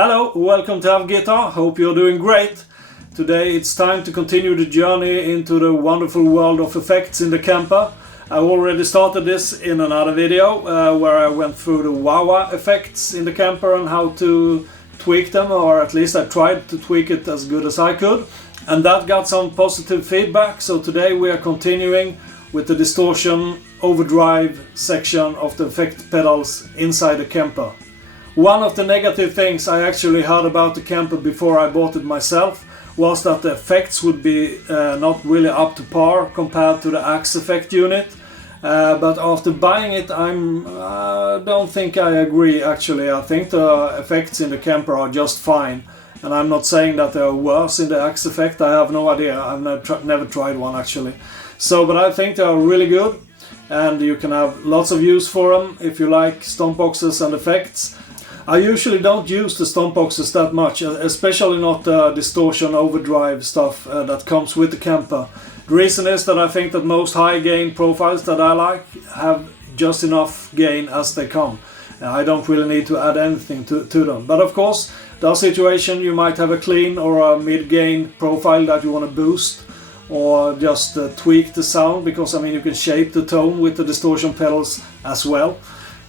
Hello, welcome to Have Guitar, hope you're doing great. Today it's time to continue the journey into the wonderful world of effects in the Kemper. I already started this in another video where I went through the wah-wah effects in the Kemper and how to tweak them, or at least I tried to tweak it as good as I could. And that got some positive feedback, so today we are continuing with the distortion overdrive section of the effect pedals inside the Kemper. One of the negative things I actually heard about the Kemper before I bought it myself was that the effects would be not really up to par compared to the Axe effect unit. But after buying it, I don't think I agree actually. I think the effects in the Kemper are just fine. And I'm not saying that they are worse in the Axe effect, I have no idea. I've never tried one actually. But I think they are really good. And you can have lots of use for them if you like stompboxes and effects. I usually don't use the stompboxes that much, especially not the distortion overdrive stuff that comes with the Kemper. The reason is that I think that most high gain profiles that I like have just enough gain as they come. I don't really need to add anything to them. But of course, there are situations you might have a clean or a mid-gain profile that you want to boost, or just tweak the sound, because I mean you can shape the tone with the distortion pedals as well.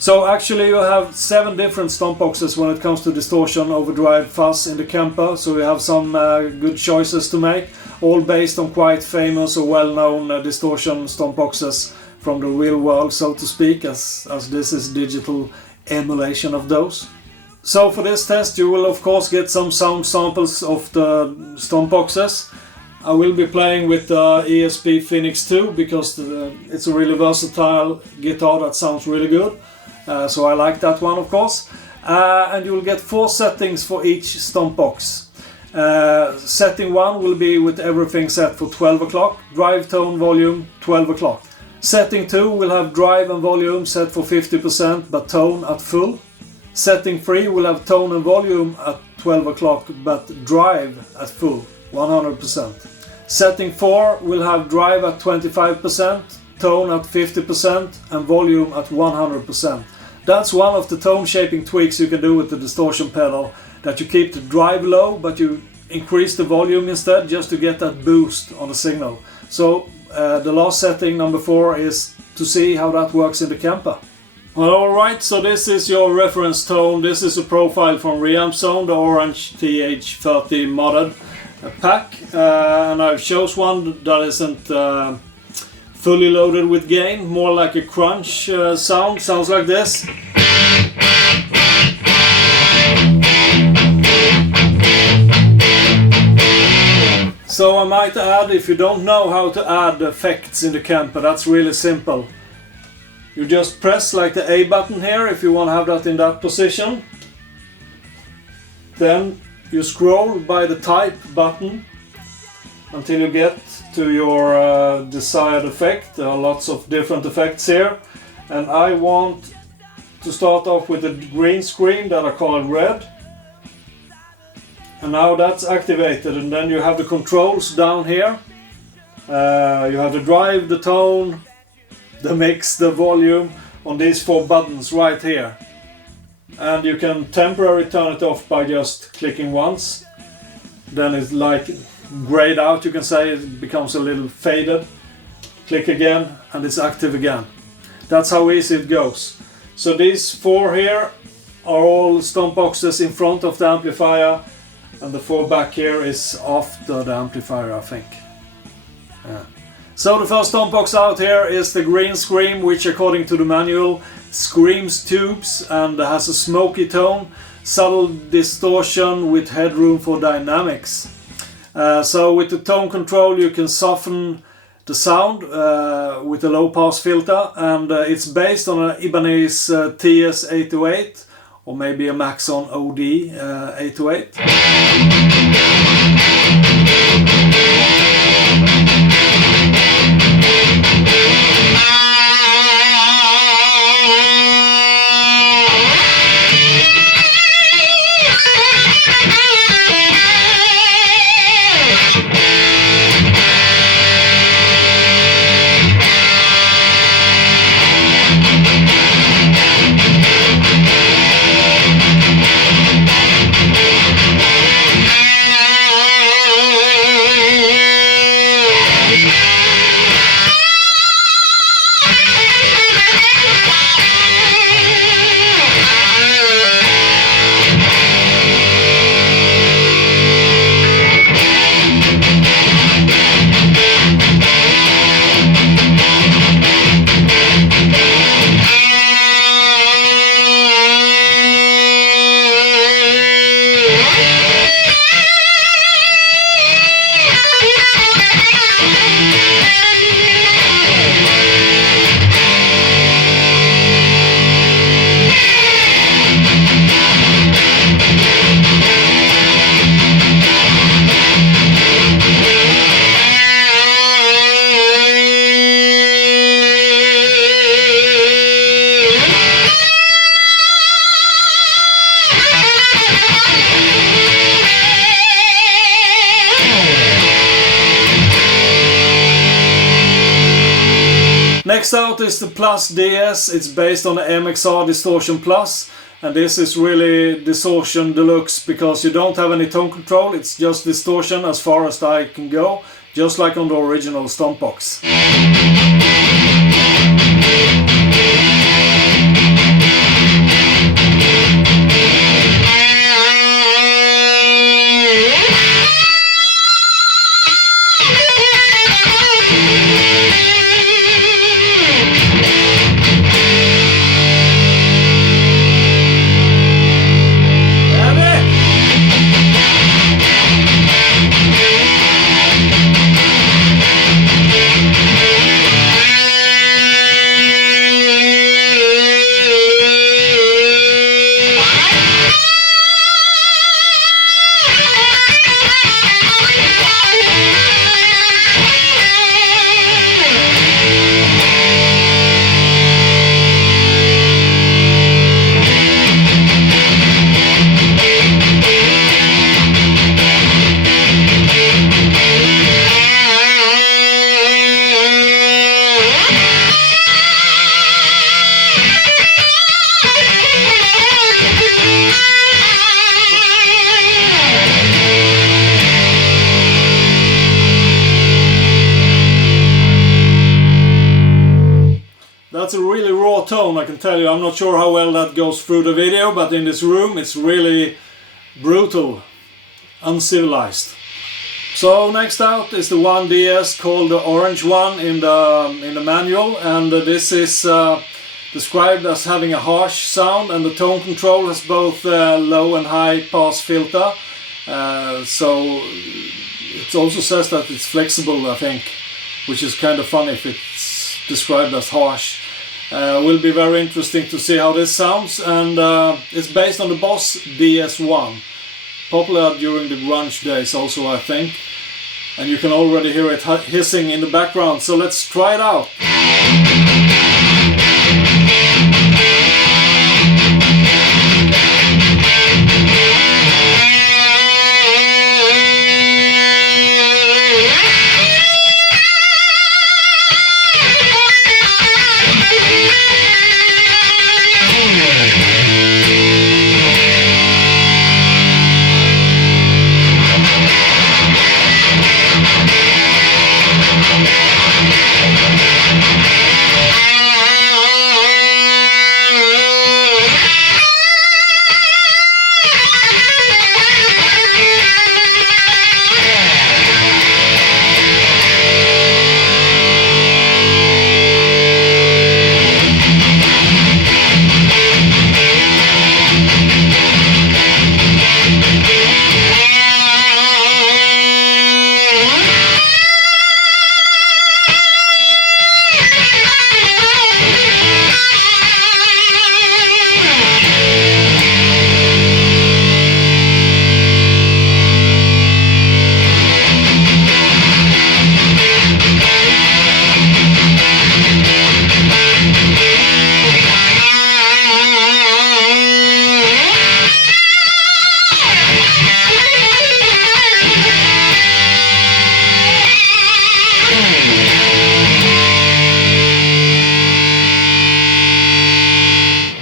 So actually you have 7 different stompboxes when it comes to distortion, overdrive, fuzz in the Kemper. So you have some good choices to make, all based on quite famous or well-known distortion stompboxes from the real world, so to speak, as this is digital emulation of those. So for this test you will of course get some sound samples of the stompboxes. I will be playing with the ESP Phoenix 2 because it's a really versatile guitar that sounds really good. So I like that one of course. And you will get 4 settings for each stompbox. Setting 1 will be with everything set for 12 o'clock, drive, tone, volume 12 o'clock. Setting 2 will have drive and volume set for 50% but tone at full. Setting 3 will have tone and volume at 12 o'clock but drive at full, 100%. Setting 4 will have drive at 25%, tone at 50% and volume at 100%. That's one of the tone shaping tweaks you can do with the distortion pedal, that you keep the drive low but you increase the volume instead, just to get that boost on the signal. So the last setting, number 4, is to see how that works in the Kemper. Well, alright, so this is your reference tone. This is a profile from ReampZone, the orange TH30 modded pack. And I've chose one that isn't fully loaded with gain, more like a crunch sound. Sounds like this. So I might add, if you don't know how to add effects in the Kemper, that's really simple. You just press like the A button here if you want to have that in that position. Then you scroll by the type button until you get to your desired effect. There are lots of different effects here. And I want to start off with the green screen that I call red. And now that's activated, and then you have the controls down here. You have the drive, the tone, the mix, the volume on these 4 buttons right here. And you can temporarily turn it off by just clicking once. Then it's like grayed out, you can say, it becomes a little faded. Click again and it's active again. That's how easy it goes. So these 4 here are all stompboxes in front of the amplifier. And the 4 back here is after the amplifier, I think. Yeah. So the first stompbox out here is the Grean Screem, which according to the manual screams tubes and has a smoky tone, subtle distortion with headroom for dynamics. So with the tone control you can soften the sound with a low pass filter, and it's based on an Ibanez TS808. Or maybe a Maxon OD 808. Next out is the Plus DS. It's based on the MXR Distortion Plus, and this is really distortion deluxe because you don't have any tone control, it's just distortion as far as I can go, just like on the original Stompbox. That's a really raw tone, I can tell you. I'm not sure how well that goes through the video, but in this room it's really brutal, uncivilized. So next out is the 1DS called the orange one in the manual, and this is described as having a harsh sound, and the tone control has both low and high pass filter. So it also says that it's flexible, I think, which is kind of funny if it's described as harsh. Will be very interesting to see how this sounds, and it's based on the Boss DS1, popular during the grunge days also, I think, and you can already hear it hissing in the background, so let's try it out.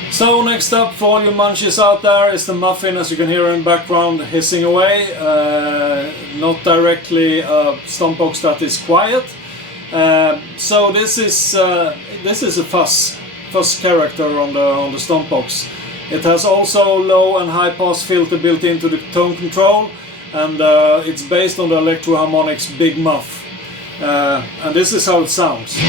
So next up for all you munchies out there is the Muffin, as you can hear in the background hissing away. Not directly a Stompbox that is quiet. So this is a Fuzz character on the Stompbox. It has also low and high pass filter built into the tone control, and it's based on the Electro Harmonix Big Muff. And this is how it sounds.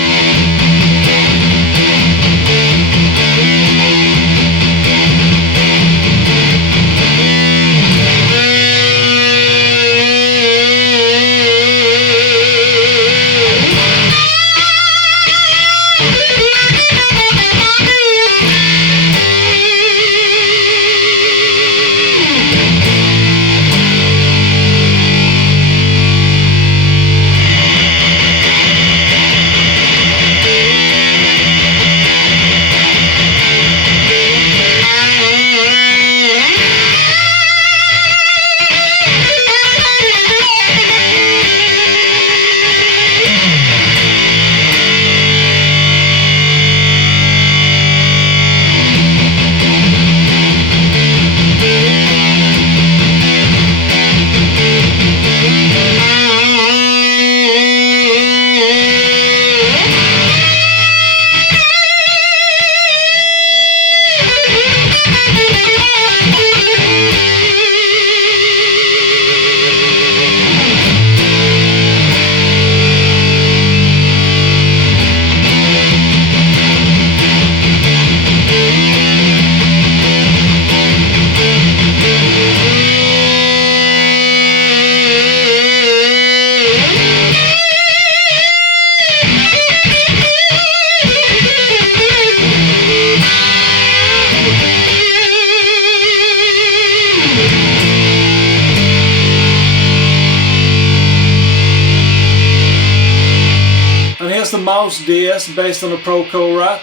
House DS based on the ProCo Rat.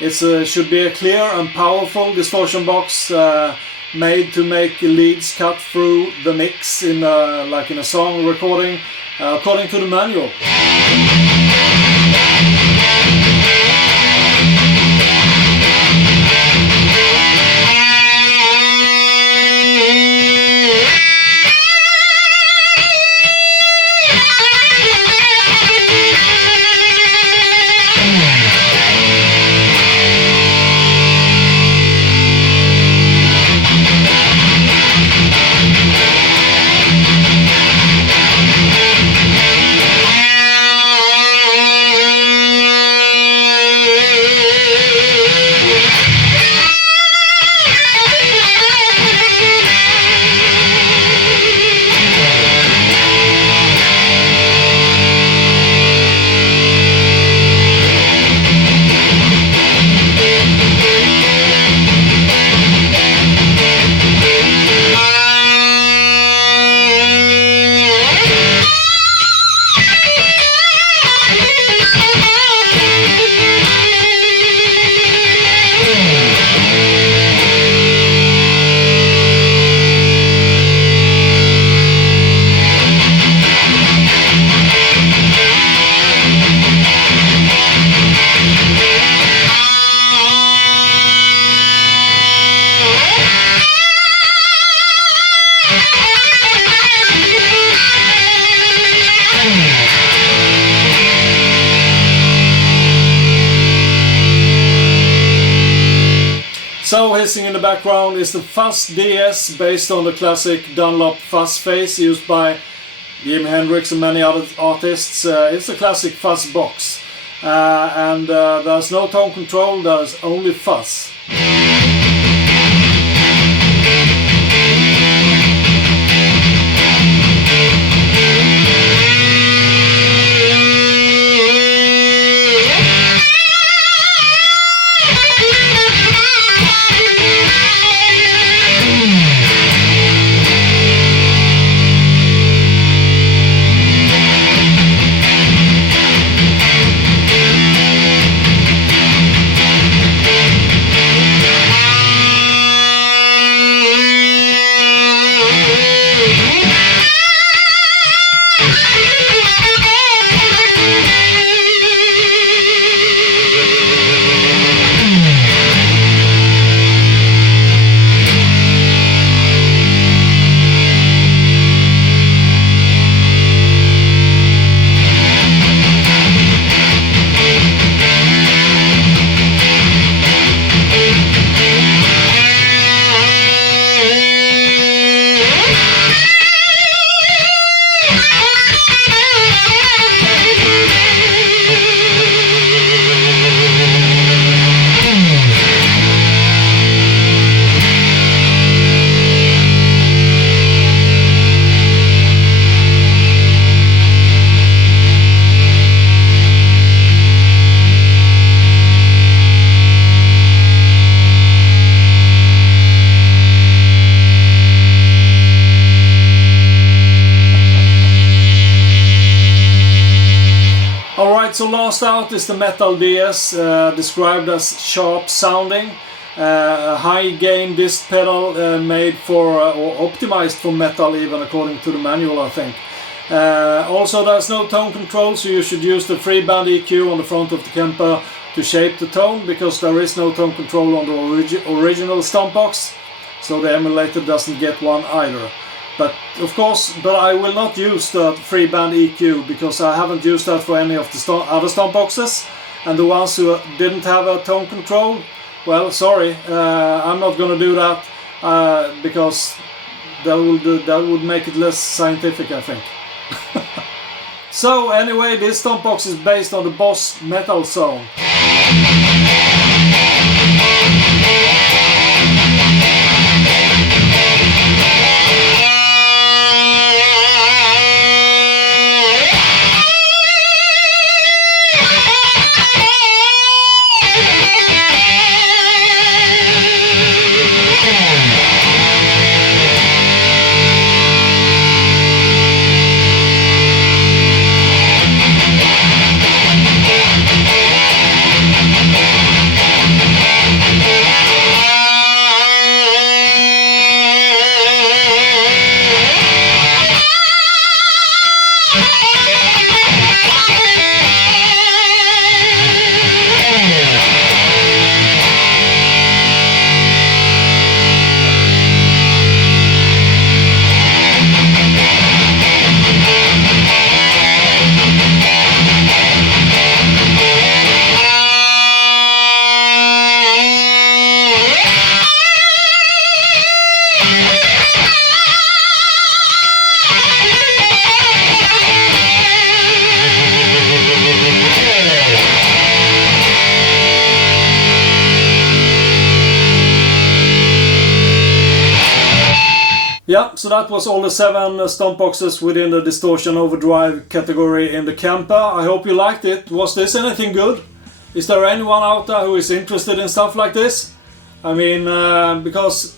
It should be a clear and powerful distortion box made to make leads cut through the mix in like in a song recording according to the manual. So hissing in the background is the Fuzz DS based on the classic Dunlop Fuzz face used by Jimi Hendrix and many other artists. It's a classic fuzz box and there's no tone control, there's only fuzz. So last out is the Metal DS, described as sharp sounding, a high gain disc pedal made for or optimized for metal, even according to the manual, I think. Also there's no tone control, so you should use the free band EQ on the front of the Kemper to shape the tone, because there is no tone control on the original Stomp box, so the emulator doesn't get one either. But of course, I will not use the free band EQ, because I haven't used that for any of the other Stomp boxes, and the ones who didn't have a tone control, well, sorry, I'm not gonna do that, because that would make it less scientific, I think. So anyway, this Stomp box is based on the Boss Metal Zone. Yeah, so that was all the 7 stomp boxes within the distortion overdrive category in the Kemper. I hope you liked it. Was this anything good? Is there anyone out there who is interested in stuff like this? I mean, because,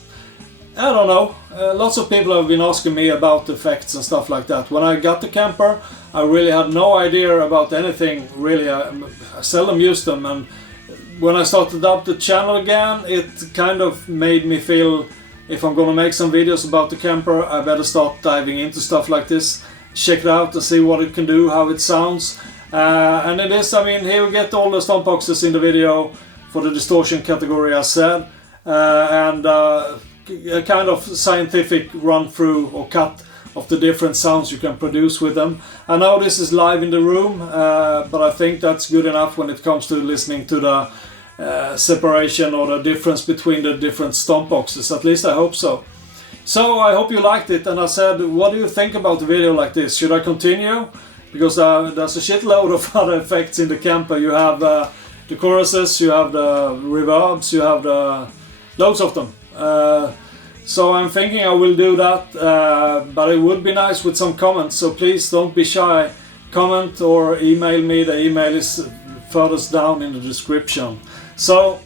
I don't know, lots of people have been asking me about effects and stuff like that. When I got the Kemper, I really had no idea about anything, really. I seldom used them, and when I started up the channel again, it kind of made me feel, if I'm gonna make some videos about the Kemper, I better start diving into stuff like this, check it out and see what it can do, how it sounds. And it is, I mean, here we get all the stomp boxes in the video for the distortion category, as said, and a kind of scientific run through or cut of the different sounds you can produce with them. I know this is live in the room, but I think that's good enough when it comes to listening to the separation or the difference between the different stomp boxes. At least I hope so. So I hope you liked it, and I said, what do you think about the video like this? Should I continue? Because there's a shitload of other effects in the Kemper. You have the choruses, you have the reverbs, you have the loads of them. So I'm thinking I will do that, but it would be nice with some comments, so please don't be shy. Comment or email me. The email is furthest down in the description. So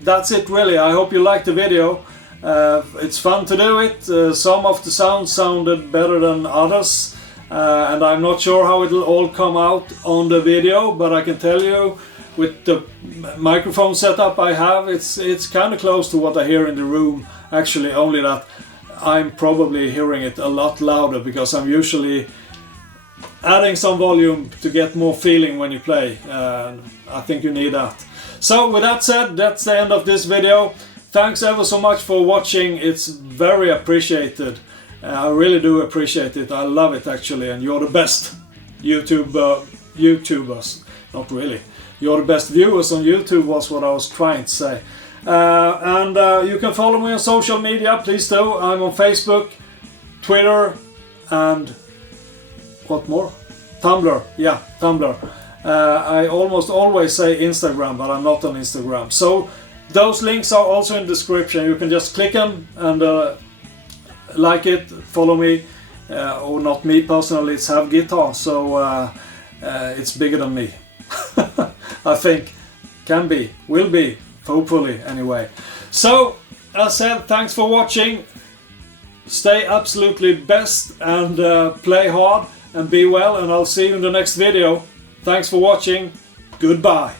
that's it really. I hope you liked the video. It's fun to do it. Some of the sounds sounded better than others, and I'm not sure how it'll all come out on the video, but I can tell you with the microphone setup I have, it's kind of close to what I hear in the room. Actually, only that I'm probably hearing it a lot louder because I'm usually adding some volume to get more feeling when you play. I think you need that. So with that said, that's the end of this video. Thanks ever so much for watching. It's very appreciated. I really do appreciate it. I love it actually, and you're the best YouTubers. Not really. You're the best viewers on YouTube was what I was trying to say. And you can follow me on social media, please do. I'm on Facebook, Twitter, and what more? Tumblr, yeah, Tumblr. I almost always say Instagram, but I'm not on Instagram. So those links are also in the description. You can just click them and like it, follow me, or not me personally, it's Have Guitar, so it's bigger than me. I think, can be, will be, hopefully anyway. So, as said, thanks for watching. Stay absolutely best and play hard and be well, and I'll see you in the next video. Thanks for watching. Goodbye.